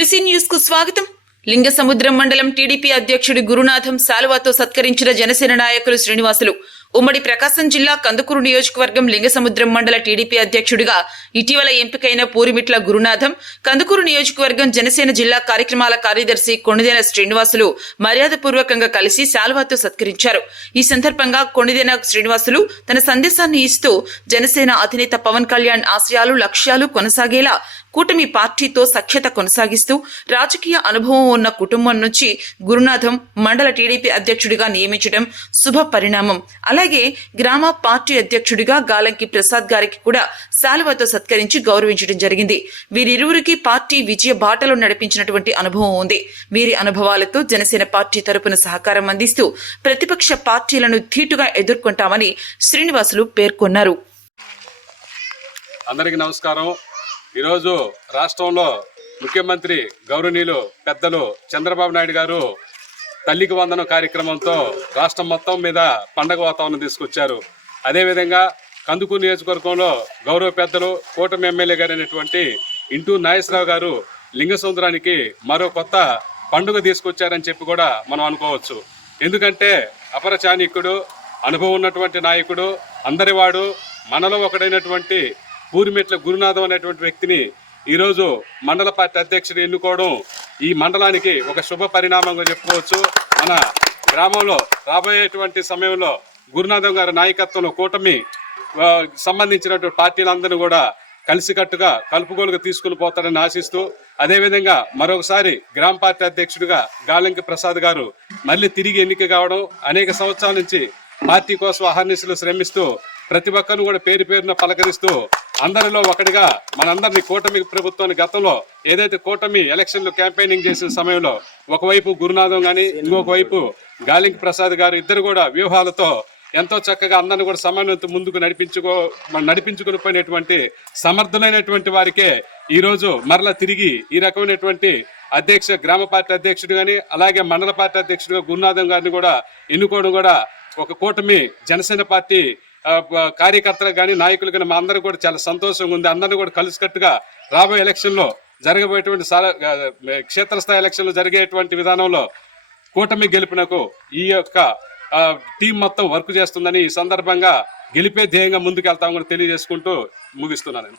తులసి news కు స్వాగతం. లింగసముద్రం మండలం టీడీపీ అధ్యక్షుడి గురునాథం శాలువాతో సత్కరించిన జనసేన నాయకులు శ్రీనివాసులు. ఉమ్మడి ప్రకాశం జిల్లా కందుకూరు నియోజకవర్గం లింగసముద్రం మండల టీడీపీ అధ్యక్షుడిగా ఇటీవల ఎంపికైన పూరిమిట్ల గురునాథం, కందుకూరు నియోజకవర్గం జనసేన జిల్లా కార్యక్రమాల కార్యదర్శి కొణిదెన శ్రీనివాసులు మర్యాదపూర్వకంగా కలిసి శాలువాతో సత్కరించారు. ఈ సందర్భంగా కొణిదెన శ్రీనివాసులు తన సందేశాన్ని ఇస్తూ జనసేన అధినేత పవన్ కళ్యాణ్ ఆశయాలు, లక్ష్యాలు కొనసాగేలా కూటమి పార్టీతో సఖ్యత కొనసాగిస్తూ రాజకీయ అనుభవం ఉన్న కుటుంబం నుంచి గురునాథం మండల టీడీపీ అధ్యక్షుడిగా నియమించడం శుభ పరిణామం. అలాగే గ్రామ పార్టీ అధ్యక్షుడిగా గాలంకి ప్రసాద్ గారికి కూడా శాలువాతో సత్కరించి గౌరవించడం జరిగింది. వీరిరువురికి పార్టీ విజయ బాటలో నడిపించినటువంటి అనుభవం ఉంది. వీరి అనుభవాలతో జనసేన పార్టీ తరపున సహకారం అందిస్తూ ప్రతిపక్ష పార్టీలను ధీటుగా ఎదుర్కొంటామని శ్రీనివాసులు పేర్కొన్నారు. అందరికీ నమస్కారం. ఈరోజు రాష్ట్రంలో ముఖ్యమంత్రి గౌరవనీయులు పెద్దలు చంద్రబాబు నాయుడు గారు తల్లికి వందనం కార్యక్రమంతో రాష్ట్రం మొత్తం మీద పండగ వాతావరణం తీసుకొచ్చారు. అదేవిధంగా కందుకూరు నియోజకవర్గంలో గౌరవ పెద్దలు కూటమి ఎమ్మెల్యే గారు అయినటువంటి ఇంటూ నాగేశ్వరరావు గారు లింగసముద్రానికి మరో కొత్త పండుగ తీసుకొచ్చారని చెప్పి కూడా మనం అనుకోవచ్చు. ఎందుకంటే అపర చాణిక్యుడు, అనుభవం ఉన్నటువంటి నాయకుడు, అందరివాడు, మనలో ఒకడైనటువంటి పూరిమిట్ల గురునాథం అనేటువంటి వ్యక్తిని ఈరోజు మండల పార్టీ అధ్యక్షుడు ఎన్నుకోవడం ఈ మండలానికి ఒక శుభ పరిణామంగా చెప్పుకోవచ్చు. మన గ్రామంలో రాబోయేటువంటి సమయంలో గురునాథం గారి నాయకత్వంలో కూటమి సంబంధించినటువంటి పార్టీలందరినీ కూడా కలిసికట్టుగా కలుపుగోలుగా తీసుకుని పోతారని ఆశిస్తూ, అదేవిధంగా మరొకసారి గ్రామ పార్టీ అధ్యక్షుడిగా గాలంకి ప్రసాద్ గారు మళ్ళీ తిరిగి ఎన్నిక కావడం, అనేక సంవత్సరాల నుంచి పార్టీ కోసం అహర్నిశలు శ్రమిస్తూ ప్రతి ఒక్కరిని కూడా పేరు పేరున పలకరిస్తూ అందరిలో ఒకటిగా మనందరినీ కూటమి ప్రభుత్వాన్ని గతంలో ఏదైతే కూటమి ఎలక్షన్లు క్యాంపెయినింగ్ చేసిన సమయంలో ఒకవైపు గురునాథం కానీ ఇంకొక వైపు గాలింకి ప్రసాద్ గారు ఇద్దరు కూడా వ్యూహాలతో ఎంతో చక్కగా అందరిని కూడా సమన్వయంతో ముందుకు నడిపించుకుని పోయినటువంటి సమర్థులైనటువంటి వారికే ఈరోజు మరలా తిరిగి ఈ రకమైనటువంటి గ్రామ పార్టీ అధ్యక్షుడు కానీ అలాగే మండల పార్టీ అధ్యక్షుడిగా గురునాథం గారిని కూడా ఎన్నుకోవడం కూడా ఒక కూటమి జనసేన పార్టీ కార్యకర్తలకు కానీ నాయకులు కానీ మా అందరూ కూడా చాలా సంతోషంగా ఉంది. అందరినీ కూడా కలిసికట్టుగా రాబోయే ఎలక్షన్లో జరగబోయేటువంటి క్షేత్రస్థాయి ఎలక్షన్లు జరిగేటువంటి విధానంలో కూటమి గెలుపునకు ఈ యొక్క టీం మొత్తం వర్క్ చేస్తుందని ఈ సందర్భంగా గెలిపే ధ్యేయంగా ముందుకు వెళ్తామని తెలియజేసుకుంటూ ముగిస్తున్నాను.